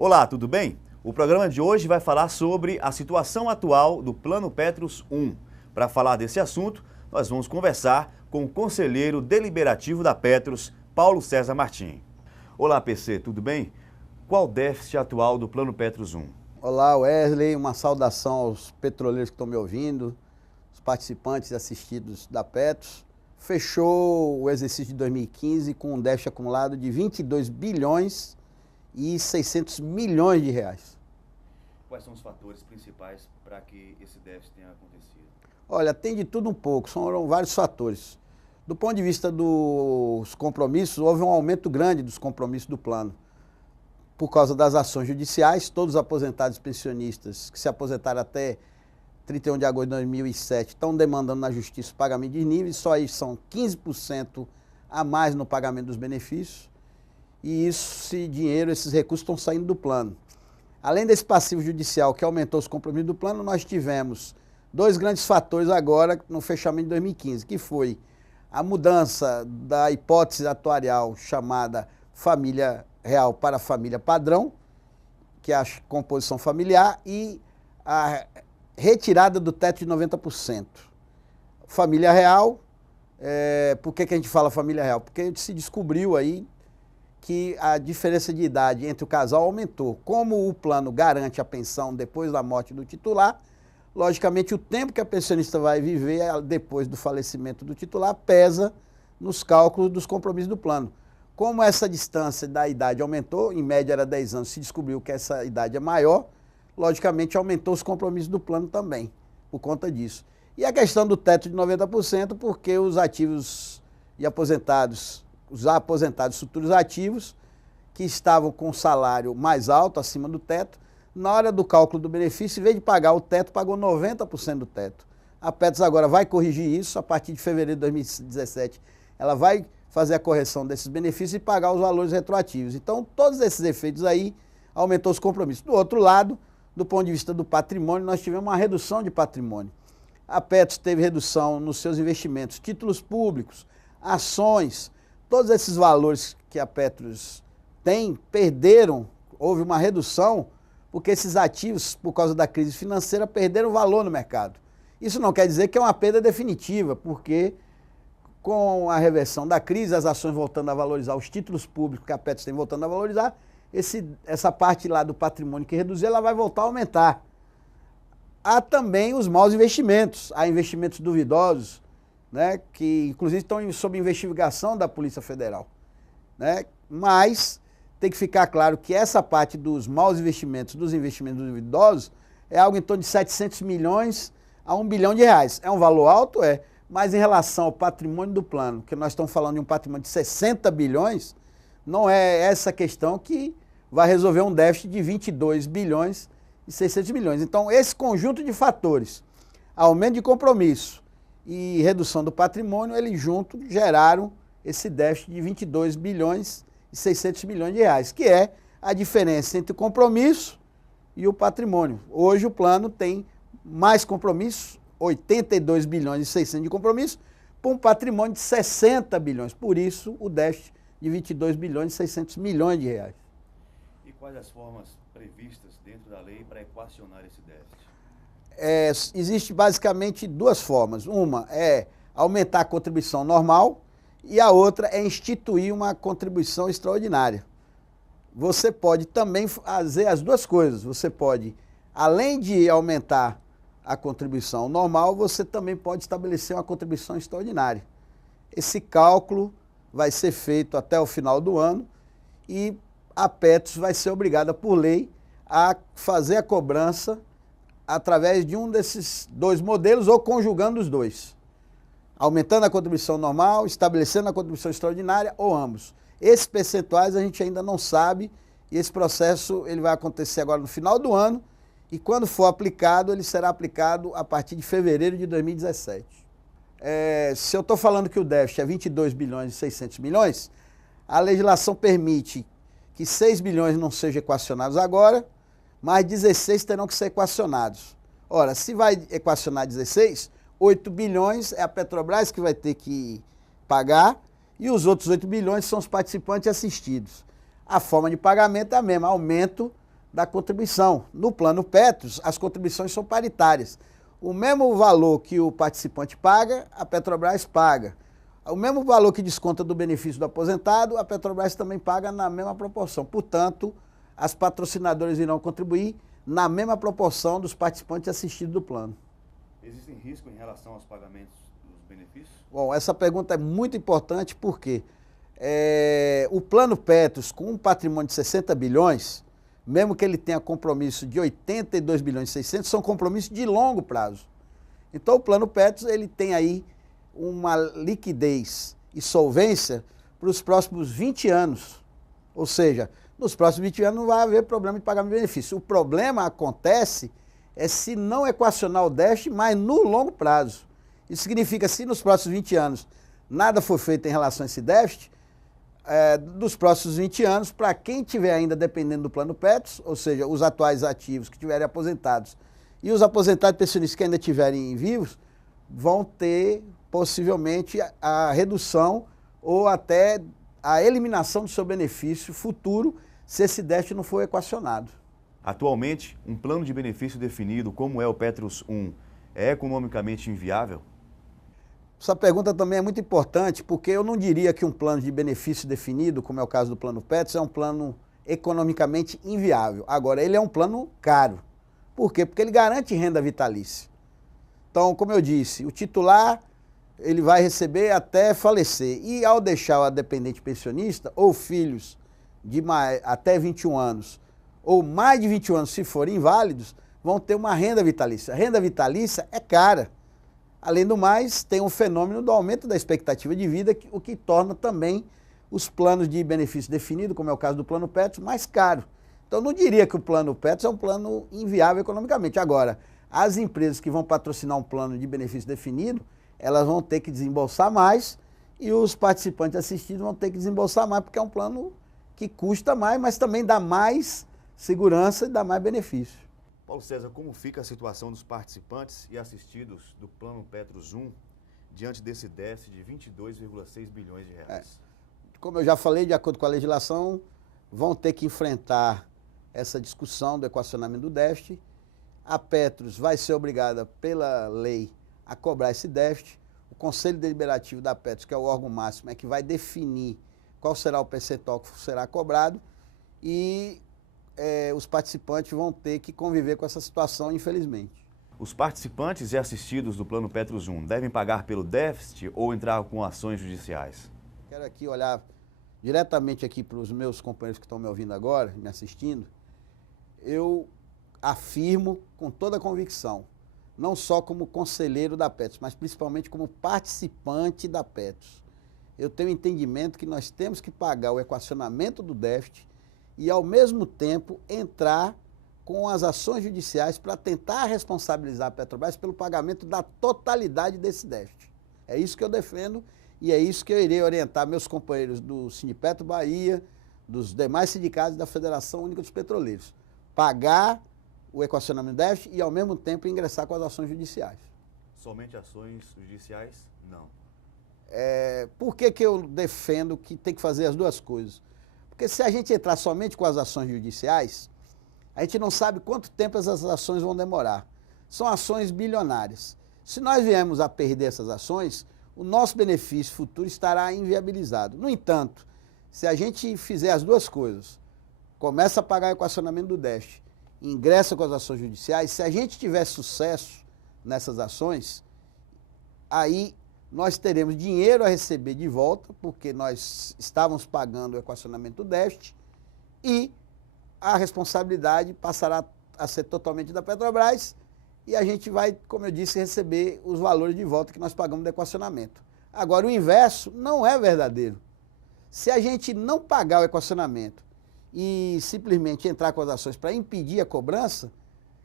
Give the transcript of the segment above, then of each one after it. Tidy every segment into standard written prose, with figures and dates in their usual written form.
Olá, tudo bem? O programa de hoje vai falar sobre a situação atual do Plano Petros 1. Para falar desse assunto, nós vamos conversar com o conselheiro deliberativo da Petros, Paulo César Martim. Olá, PC, tudo bem? Qual o déficit atual do Plano Petros 1? Olá, Wesley, uma saudação aos petroleiros que estão me ouvindo, os participantes e assistidos da Petros. Fechou o exercício de 2015 com um déficit acumulado de 22 bilhões e 600 milhões de reais. Quais são os fatores principais para que esse déficit tenha acontecido? Olha, tem de tudo um pouco, são vários fatores. Do ponto de vista dos compromissos, houve um aumento grande dos compromissos do plano. Por causa das ações judiciais, todos os aposentados e pensionistas que se aposentaram até 31 de agosto de 2007 estão demandando na justiça o pagamento de níveis, só aí são 15% a mais no pagamento dos benefícios. E esse dinheiro, esses recursos estão saindo do plano. Além desse passivo judicial que aumentou os compromissos do plano, nós tivemos dois grandes fatores agora no fechamento de 2015, que foi a mudança da hipótese atuarial chamada família real para família padrão, que é a composição familiar, e a retirada do teto de 90%. Família real, por que a gente fala família real? Porque se descobriu aí que a diferença de idade entre o casal aumentou. Como o plano garante a pensão depois da morte do titular, logicamente o tempo que a pensionista vai viver depois do falecimento do titular pesa nos cálculos dos compromissos do plano. Como essa distância da idade aumentou, em média era 10 anos, se descobriu que essa idade é maior, logicamente aumentou os compromissos do plano também, por conta disso. E a questão do teto de 90%, porque os ativos e aposentados, os aposentados futuros ativos, que estavam com salário mais alto, acima do teto, na hora do cálculo do benefício, em vez de pagar o teto, pagou 90% do teto. A Petros agora vai corrigir isso, a partir de fevereiro de 2017, ela vai fazer a correção desses benefícios e pagar os valores retroativos. Então, todos esses efeitos aí aumentou os compromissos. Do outro lado, do ponto de vista do patrimônio, nós tivemos uma redução de patrimônio. A Petros teve redução nos seus investimentos, títulos públicos, ações, todos esses valores que a Petros tem, perderam, houve uma redução, porque esses ativos, por causa da crise financeira, perderam valor no mercado. Isso não quer dizer que é uma perda definitiva, porque com a reversão da crise, as ações voltando a valorizar, os títulos públicos que a Petros tem voltando a valorizar, essa parte lá do patrimônio que reduziu, ela vai voltar a aumentar. Há também os maus investimentos, há investimentos duvidosos, né, que inclusive estão sob investigação da Polícia Federal, né, mas tem que ficar claro que essa parte dos maus investimentos, dos investimentos duvidosos, é algo em torno de 700 milhões a 1 bilhão de reais. É um valor alto? É, mas em relação ao patrimônio do plano, que nós estamos falando de um patrimônio de 60 bilhões, não é essa questão que vai resolver um déficit de 22 bilhões e 600 milhões. Então, esse conjunto de fatores, aumento de compromisso e redução do patrimônio, eles juntos geraram esse déficit de 22 bilhões e 600 milhões de reais, que é a diferença entre o compromisso e o patrimônio. Hoje o plano tem mais compromisso, 82 bilhões e 600 de compromisso, para um patrimônio de 60 bilhões. Por isso, o déficit de 22 bilhões e 600 milhões de reais. E quais as formas previstas dentro da lei para equacionar esse déficit? Existe basicamente duas formas. Uma é aumentar a contribuição normal e a outra é instituir uma contribuição extraordinária. Você pode também fazer as duas coisas. Você pode, além de aumentar a contribuição normal, você também pode estabelecer uma contribuição extraordinária. Esse cálculo vai ser feito até o final do ano e a Petros vai ser obrigada por lei a fazer a cobrança através de um desses dois modelos ou conjugando os dois. Aumentando a contribuição normal, estabelecendo a contribuição extraordinária ou ambos. Esses percentuais a gente ainda não sabe e esse processo ele vai acontecer agora no final do ano e quando for aplicado, ele será aplicado a partir de fevereiro de 2017. Se eu estou falando que o déficit é 22 bilhões e 600 milhões, a legislação permite que 6 bilhões não sejam equacionados agora, mas 16 terão que ser equacionados. Ora, se vai equacionar 16, 8 bilhões é a Petrobras que vai ter que pagar e os outros 8 bilhões são os participantes assistidos. A forma de pagamento é a mesma, aumento da contribuição. No plano Petros, as contribuições são paritárias. O mesmo valor que o participante paga, a Petrobras paga. O mesmo valor que desconta do benefício do aposentado, a Petrobras também paga na mesma proporção. Portanto, as patrocinadoras irão contribuir na mesma proporção dos participantes assistidos do plano. Existem riscos em relação aos pagamentos dos benefícios? Bom, essa pergunta é muito importante porque o plano Petros, com um patrimônio de 60 bilhões, mesmo que ele tenha compromisso de 82 bilhões e 600, são compromissos de longo prazo. Então, o plano Petros, ele tem aí uma liquidez e solvência para os próximos 20 anos. Ou seja, nos próximos 20 anos não vai haver problema de pagamento de benefício. O problema acontece se não equacionar o déficit, mas no longo prazo. Isso significa, se nos próximos 20 anos nada for feito em relação a esse déficit, dos próximos 20 anos, para quem estiver ainda dependendo do plano Petros, ou seja, os atuais ativos que estiverem aposentados e os aposentados pensionistas que ainda estiverem vivos, vão ter possivelmente a redução ou até a eliminação do seu benefício futuro se esse déficit não for equacionado. Atualmente, um plano de benefício definido, como é o Petros 1, é economicamente inviável? Essa pergunta também é muito importante, porque eu não diria que um plano de benefício definido, como é o caso do plano Petros, é um plano economicamente inviável. Agora, ele é um plano caro. Por quê? Porque ele garante renda vitalícia. Então, como eu disse, o titular ele vai receber até falecer. E ao deixar o dependente pensionista, ou filhos de até 21 anos, ou mais de 21 anos, se forem inválidos, vão ter uma renda vitalícia. A renda vitalícia é cara. Além do mais, tem um fenômeno do aumento da expectativa de vida, o que torna também os planos de benefício definido, como é o caso do plano Petros, mais caro. Então, não diria que o plano Petros é um plano inviável economicamente. Agora, as empresas que vão patrocinar um plano de benefício definido, elas vão ter que desembolsar mais e os participantes assistidos vão ter que desembolsar mais, porque é um plano que custa mais, mas também dá mais segurança e dá mais benefício. Paulo César, como fica a situação dos participantes e assistidos do plano Petros 1 diante desse déficit de 22,6 bilhões de reais? Como eu já falei, de acordo com a legislação, vão ter que enfrentar essa discussão do equacionamento do déficit. A Petros vai ser obrigada pela lei a cobrar esse déficit. O Conselho Deliberativo da Petros, que é o órgão máximo, é que vai definir qual será o percentual que será cobrado e os participantes vão ter que conviver com essa situação, infelizmente. Os participantes e assistidos do plano Petros 1 devem pagar pelo déficit ou entrar com ações judiciais? Quero aqui olhar diretamente aqui para os meus companheiros que estão me ouvindo agora, me assistindo. Eu afirmo com toda a convicção, não só como conselheiro da Petros, mas principalmente como participante da Petros. Eu tenho entendimento que nós temos que pagar o equacionamento do déficit e, ao mesmo tempo, entrar com as ações judiciais para tentar responsabilizar a Petrobras pelo pagamento da totalidade desse déficit. É isso que eu defendo e é isso que eu irei orientar meus companheiros do Sinipetro Bahia, dos demais sindicatos da Federação Única dos Petroleiros. Pagar o equacionamento do déficit e, ao mesmo tempo, ingressar com as ações judiciais. Somente ações judiciais? Não. Por que eu defendo que tem que fazer as duas coisas? Porque se a gente entrar somente com as ações judiciais, a gente não sabe quanto tempo essas ações vão demorar. São ações bilionárias. Se nós viermos a perder essas ações, o nosso benefício futuro estará inviabilizado. No entanto, se a gente fizer as duas coisas, começa a pagar o equacionamento do déficit, ingressa com as ações judiciais, se a gente tiver sucesso nessas ações, aí nós teremos dinheiro a receber de volta, porque nós estávamos pagando o equacionamento do déficit, e a responsabilidade passará a ser totalmente da Petrobras, e a gente vai, como eu disse, receber os valores de volta que nós pagamos do equacionamento. Agora, o inverso não é verdadeiro. Se a gente não pagar o equacionamento e simplesmente entrar com as ações para impedir a cobrança,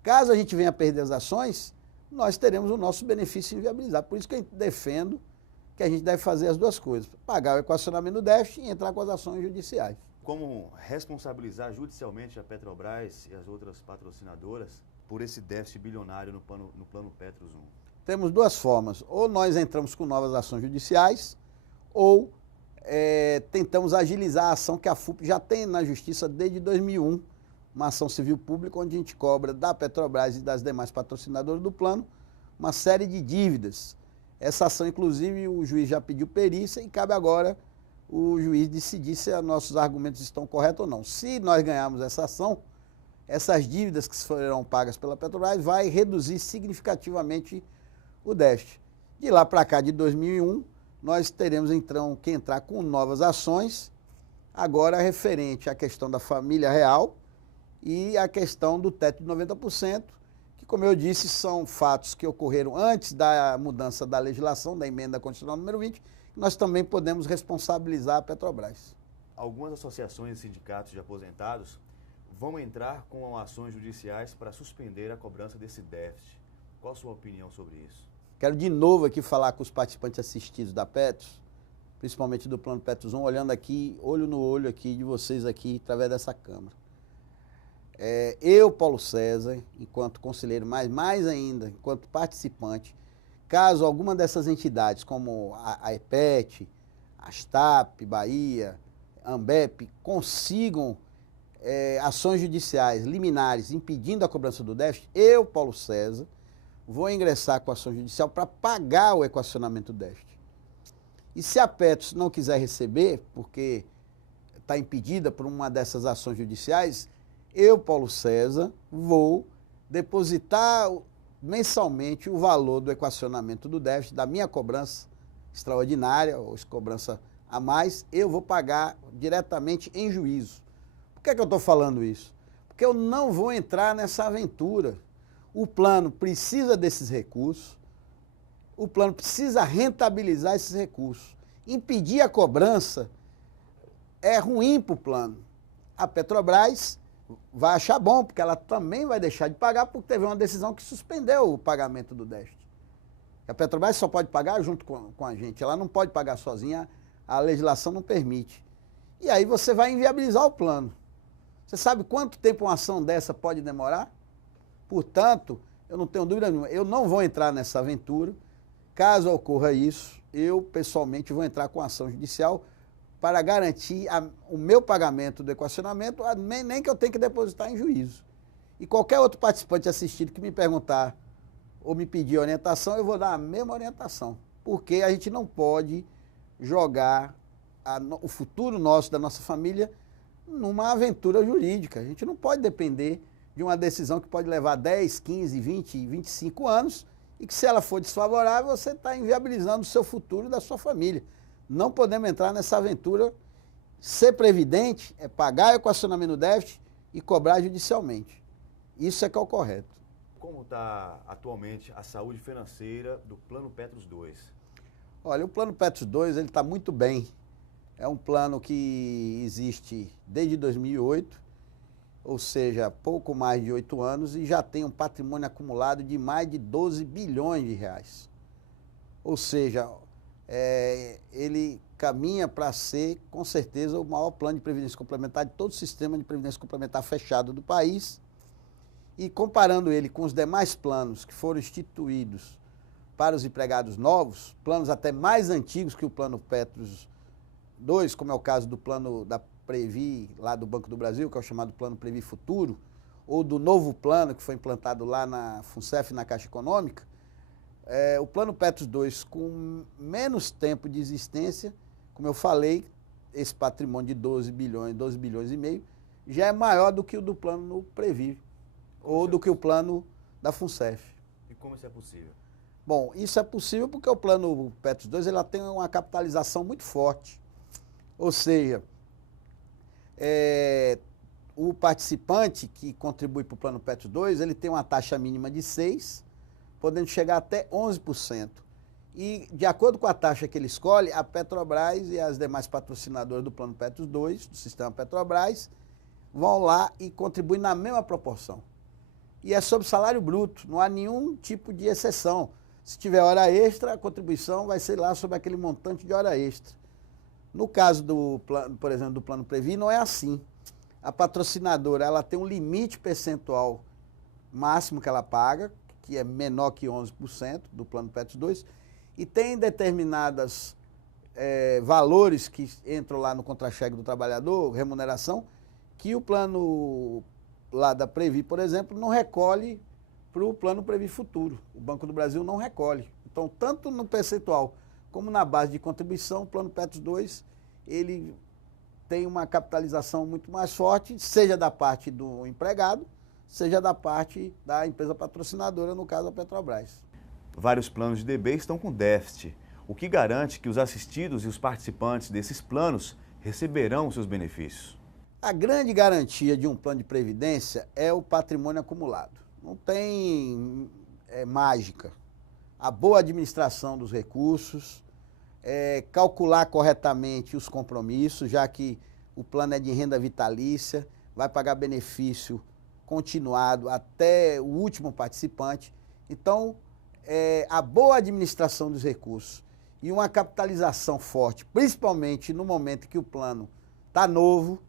caso a gente venha a perder as ações, nós teremos o nosso benefício inviabilizado. Por isso que eu defendo que a gente deve fazer as duas coisas, pagar o equacionamento do déficit e entrar com as ações judiciais. Como responsabilizar judicialmente a Petrobras e as outras patrocinadoras por esse déficit bilionário no plano Petros 1? Temos duas formas, ou nós entramos com novas ações judiciais, ou tentamos agilizar a ação que a FUP já tem na Justiça desde 2001 uma ação civil pública onde a gente cobra da Petrobras e das demais patrocinadoras do plano uma série de dívidas. Essa ação, inclusive, o juiz já pediu perícia e cabe agora o juiz decidir se nossos argumentos estão corretos ou não. Se nós ganharmos essa ação, essas dívidas que serão pagas pela Petrobras vai reduzir significativamente o déficit. De lá para cá, de 2001, nós teremos então que entrar com novas ações, agora referente à questão da família real e à questão do teto de 90%, que, como eu disse, são fatos que ocorreram antes da mudança da legislação, da emenda constitucional número 20, que nós também podemos responsabilizar a Petrobras. Algumas associações e sindicatos de aposentados vão entrar com ações judiciais para suspender a cobrança desse déficit. Qual a sua opinião sobre isso? Quero de novo aqui falar com os participantes assistidos da Petros, principalmente do Plano Petros 1, olhando aqui, olho no olho aqui de vocês aqui, através dessa Câmara. Eu, Paulo César, enquanto conselheiro, mas mais ainda, enquanto participante, caso alguma dessas entidades, como a EPET, a STAP, Bahia, Ambep, consigam ações judiciais liminares impedindo a cobrança do déficit, eu, Paulo César, vou ingressar com ação judicial para pagar o equacionamento do déficit. E se a Petros não quiser receber, porque está impedida por uma dessas ações judiciais, eu, Paulo César, vou depositar mensalmente o valor do equacionamento do déficit, da minha cobrança extraordinária, ou cobrança a mais, eu vou pagar diretamente em juízo. Por que eu estou falando isso? Porque eu não vou entrar nessa aventura. O plano precisa desses recursos, o plano precisa rentabilizar esses recursos. Impedir a cobrança é ruim para o plano. A Petrobras vai achar bom, porque ela também vai deixar de pagar, porque teve uma decisão que suspendeu o pagamento do déficit. A Petrobras só pode pagar junto com a gente, ela não pode pagar sozinha, a legislação não permite. E aí você vai inviabilizar o plano. Você sabe quanto tempo uma ação dessa pode demorar? Portanto, eu não tenho dúvida nenhuma, eu não vou entrar nessa aventura. Caso ocorra isso, eu pessoalmente vou entrar com ação judicial para garantir o meu pagamento do equacionamento, nem que eu tenha que depositar em juízo. E qualquer outro participante assistido que me perguntar ou me pedir orientação, eu vou dar a mesma orientação. Porque a gente não pode jogar o futuro nosso, da nossa família, numa aventura jurídica. A gente não pode depender de uma decisão que pode levar 10, 15, 20, 25 anos e que, se ela for desfavorável, você está inviabilizando o seu futuro e da sua família. Não podemos entrar nessa aventura. Ser previdente é pagar o equacionamento do déficit e cobrar judicialmente. Isso é que é o correto. Como está atualmente a saúde financeira do Plano Petros 2? Olha, o Plano Petros 2 está muito bem. É um plano que existe desde 2008, ou seja, pouco mais de 8 anos, e já tem um patrimônio acumulado de mais de 12 bilhões de reais. Ou seja, ele caminha para ser, com certeza, o maior plano de previdência complementar de todo o sistema de previdência complementar fechado do país. E comparando ele com os demais planos que foram instituídos para os empregados novos, planos até mais antigos que o Plano Petros 2, como é o caso do plano da Previ, lá do Banco do Brasil, que é o chamado Plano Previ Futuro, ou do novo plano que foi implantado lá na FUNCEF, na Caixa Econômica, o Plano Petros 2, com menos tempo de existência, como eu falei, esse patrimônio de 12 bilhões e meio, já é maior do que o do plano Previ, ou do que o plano da FUNCEF. E como isso é possível? Bom, isso é possível porque o Plano Petros 2 ela tem uma capitalização muito forte. Ou seja, o participante que contribui para o Plano Petros 2, ele tem uma taxa mínima de 6%, podendo chegar até 11%. E, de acordo com a taxa que ele escolhe, a Petrobras e as demais patrocinadoras do Plano Petros 2, do sistema Petrobras, vão lá e contribuem na mesma proporção. E é sobre salário bruto, não há nenhum tipo de exceção. Se tiver hora extra, a contribuição vai ser lá sobre aquele montante de hora extra. No caso do plano, por exemplo, do Plano Previ, não é assim. A patrocinadora, ela tem um limite percentual máximo que ela paga, que é menor que 11% do Plano Petros 2, e tem determinados valores que entram lá no contra-cheque do trabalhador, remuneração, que o Plano lá da Previ, por exemplo, não recolhe para o Plano Previ Futuro. O Banco do Brasil não recolhe. Então, tanto no percentual como na base de contribuição, o Plano Petros 2, ele tem uma capitalização muito mais forte, seja da parte do empregado, seja da parte da empresa patrocinadora, no caso a Petrobras. Vários planos de DB estão com déficit, o que garante que os assistidos e os participantes desses planos receberão seus benefícios. A grande garantia de um plano de previdência é o patrimônio acumulado. Não tem mágica. A boa administração dos recursos, calcular corretamente os compromissos, já que o plano é de renda vitalícia, vai pagar benefício continuado até o último participante. Então, a boa administração dos recursos e uma capitalização forte, principalmente no momento que o plano está novo,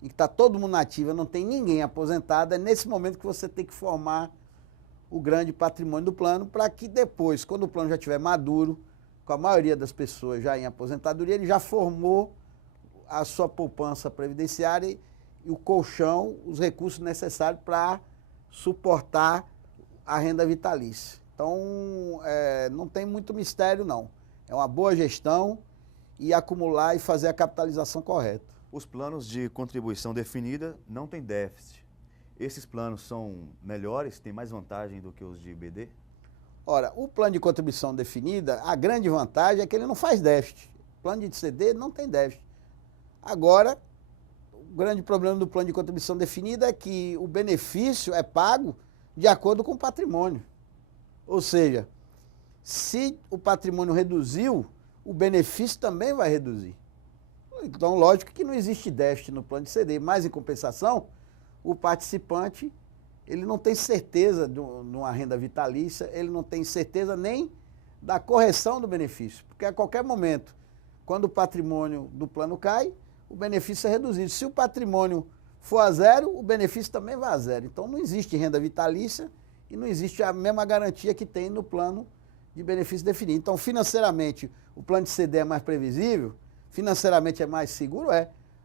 e que está todo mundo na ativa, não tem ninguém aposentado, é nesse momento que você tem que formar o grande patrimônio do plano, para que depois, quando o plano já estiver maduro, com a maioria das pessoas já em aposentadoria, ele já formou a sua poupança previdenciária e o colchão, os recursos necessários para suportar a renda vitalícia. Então, não tem muito mistério, não. É uma boa gestão e acumular e fazer a capitalização correta. Os planos de contribuição definida não têm déficit. Esses planos são melhores, têm mais vantagem do que os de BD? Ora, o plano de contribuição definida, a grande vantagem é que ele não faz déficit. O plano de CD não tem déficit. Agora, o grande problema do plano de contribuição definida é que o benefício é pago de acordo com o patrimônio. Ou seja, se o patrimônio reduziu, o benefício também vai reduzir. Então, lógico que não existe déficit no plano de CD, mas, em compensação, o participante ele não tem certeza de uma renda vitalícia, ele não tem certeza nem da correção do benefício, porque a qualquer momento, quando o patrimônio do plano cai, o benefício é reduzido. Se o patrimônio for a zero, o benefício também vai a zero. Então, não existe renda vitalícia e não existe a mesma garantia que tem no plano de benefício definido. Então, financeiramente, o plano de CD é mais previsível, financeiramente é mais seguro,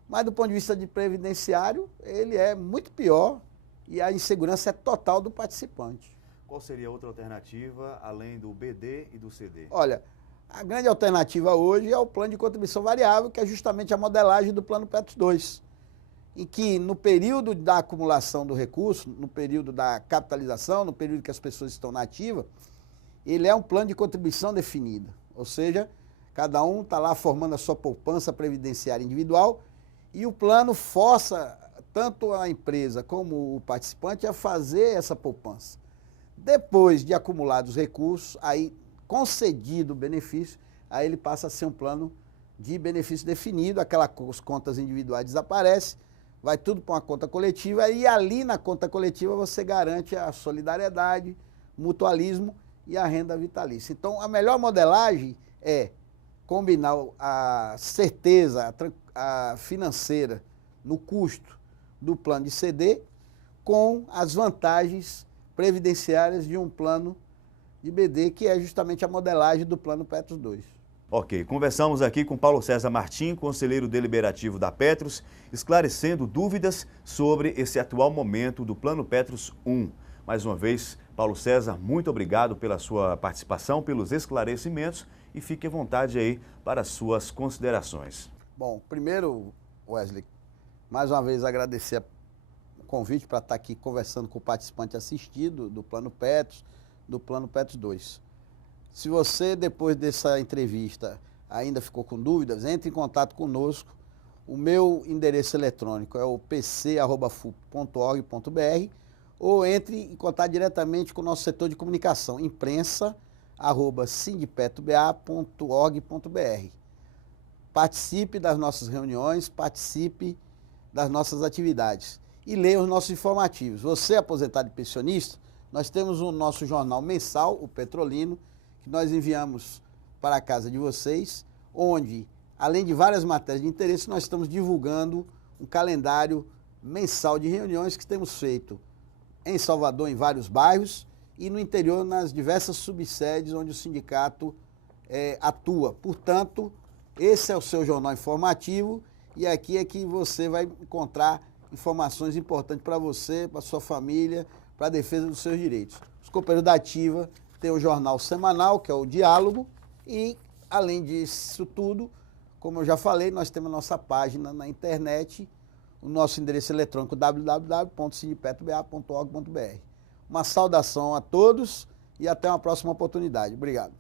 mas do ponto de vista de previdenciário, ele é muito pior e a insegurança é total do participante. Qual seria outra alternativa, além do BD e do CD? Olha, a grande alternativa hoje é o plano de contribuição variável, que é justamente a modelagem do Plano Petros 2, em que no período da acumulação do recurso, no período da capitalização, no período que as pessoas estão na ativa, ele é um plano de contribuição definida, ou seja, cada um está lá formando a sua poupança previdenciária individual e o plano força tanto a empresa como o participante a fazer essa poupança. Depois de acumulados os recursos, aí concedido o benefício, aí ele passa a ser um plano de benefício definido, aquelas contas individuais desaparecem, vai tudo para uma conta coletiva e ali na conta coletiva você garante a solidariedade, mutualismo e a renda vitalícia. Então, a melhor modelagem é combinar a certeza a financeira no custo do plano de CD com as vantagens previdenciárias de um plano de BD, que é justamente a modelagem do Plano Petros 2. Ok, conversamos aqui com Paulo César Martim, conselheiro deliberativo da Petros, esclarecendo dúvidas sobre esse atual momento do Plano Petros 1. Mais uma vez, Paulo César, muito obrigado pela sua participação, pelos esclarecimentos e fique à vontade aí para as suas considerações. Bom, primeiro, Wesley, mais uma vez agradecer o convite para estar aqui conversando com o participante assistido do Plano Petros, do Plano Petros 2. Se você, depois dessa entrevista, ainda ficou com dúvidas, entre em contato conosco. O meu endereço eletrônico é o pc@fup.org.br ou entre em contato diretamente com o nosso setor de comunicação, imprensa@sindipetba.org.br. Participe das nossas reuniões, participe das nossas atividades e leia os nossos informativos. Você, aposentado e pensionista, nós temos o nosso jornal mensal, o Petrolino, que nós enviamos para a casa de vocês, onde, além de várias matérias de interesse, nós estamos divulgando um calendário mensal de reuniões que temos feito em Salvador, em vários bairros, e no interior, nas diversas subsedes onde o sindicato atua. Portanto, esse é o seu jornal informativo e aqui é que você vai encontrar informações importantes para você, para sua família, para a defesa dos seus direitos. Os companheiros da Ativa têm o jornal semanal, que é o Diálogo, e, além disso tudo, como eu já falei, nós temos a nossa página na internet, o nosso endereço eletrônico www.sindipetba.org.br. Uma saudação a todos e até uma próxima oportunidade. Obrigado.